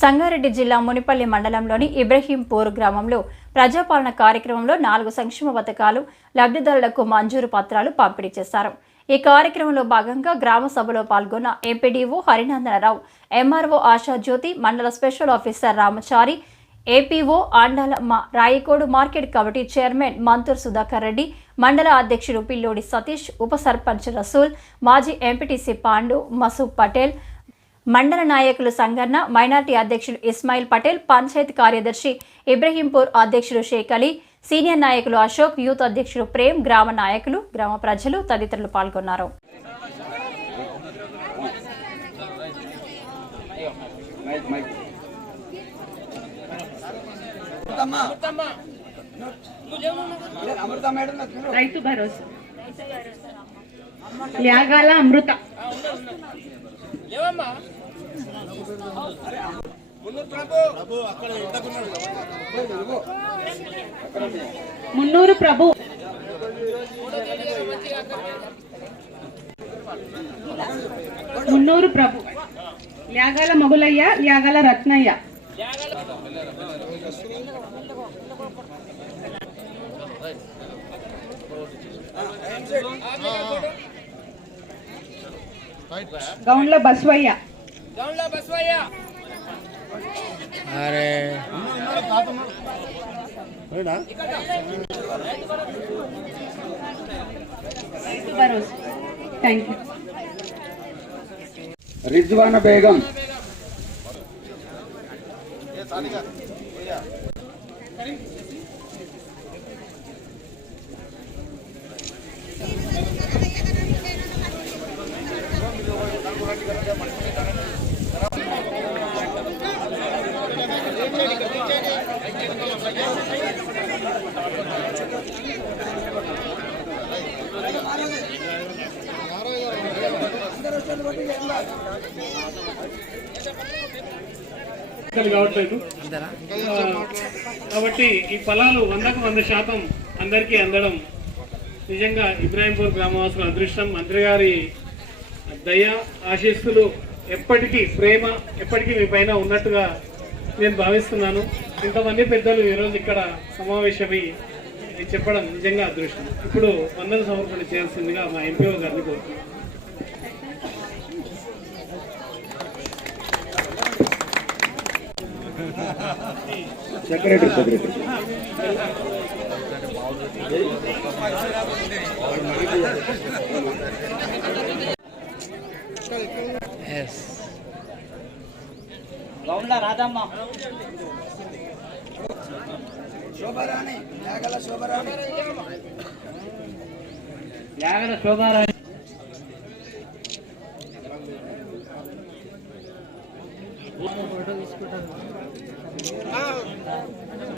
సంగారెడ్డి జిల్లా మునిపల్లి మండలంలోని ఇబ్రహీంపూర్ గ్రామంలో ప్రజాపాలన కార్యక్రమంలో నాలుగు సంక్షేమ పథకాలు లబ్ధిదారులకు మంజూరు పత్రాలు పంపిణీ చేశారు. ఈ కార్యక్రమంలో భాగంగా గ్రామ సభలో పాల్గొన్న ఎంపీడీఓ హరినందనరావు ఎంఆర్ఓ ఆశాజ్యోతి మండల special officer Ramachari APO Andalamma Rayakodu market committee chairman Manthur Sudhakar Reddy మండల అధ్యక్షుడు పిల్లోడి సతీష్ ఉప సర్పంచ్ రసూల్ మాజీ ఎంపీటీసీ పాండు మసూబ్ పటేల్ మండల నాయకులు సంగన్న మైనార్టీ అధ్యక్షులు ఇస్మాయిల్ పటేల్ పంచాయతీ కార్యదర్శి ఇబ్రహీంపూర్ అధ్యక్షుడు షేక్ అలీ సీనియర్ నాయకులు అశోక్ యూత్ అధ్యక్షుడు ప్రేమ్ గ్రామ నాయకులు గ్రామ ప్రజలు తదితరులు పాల్గొన్నారు. అమృత రైతు భరోసా. మున్నూరు ప్రభు. మున్నూరు ప్రభు. యాగాల మొగులయ్య యాగాల రత్నయ్య. గౌండ్ల బస్వయ్య. అరే రైతు భరోసా థ్యాంక్ యూ. రిజ్వాన బేగం. కావట్లేదు. కాబట్టి ఈ ఫలాలు వందకు వంద శాతం అందరికీ అందడం నిజంగా ఇబ్రాహీంపూర్ గ్రామవాసుల అదృష్టం. మంత్రి గారి దయ ఆశీస్సులు ఎప్పటికీ ప్రేమ ఎప్పటికీ మీ పైన ఉన్నట్టుగా నేను భావిస్తున్నాను. ఇంతమంది పెద్దలు ఈరోజు ఇక్కడ సమావేశమై ఇది చెప్పడం నిజంగా అదృష్టం. ఇప్పుడు వందన సమర్పణ చేయాల్సిందిగా మా ఎంపీఓ గారిని secretary secretary S Shobharani Yagala Shobharani. Yagala Shobharani.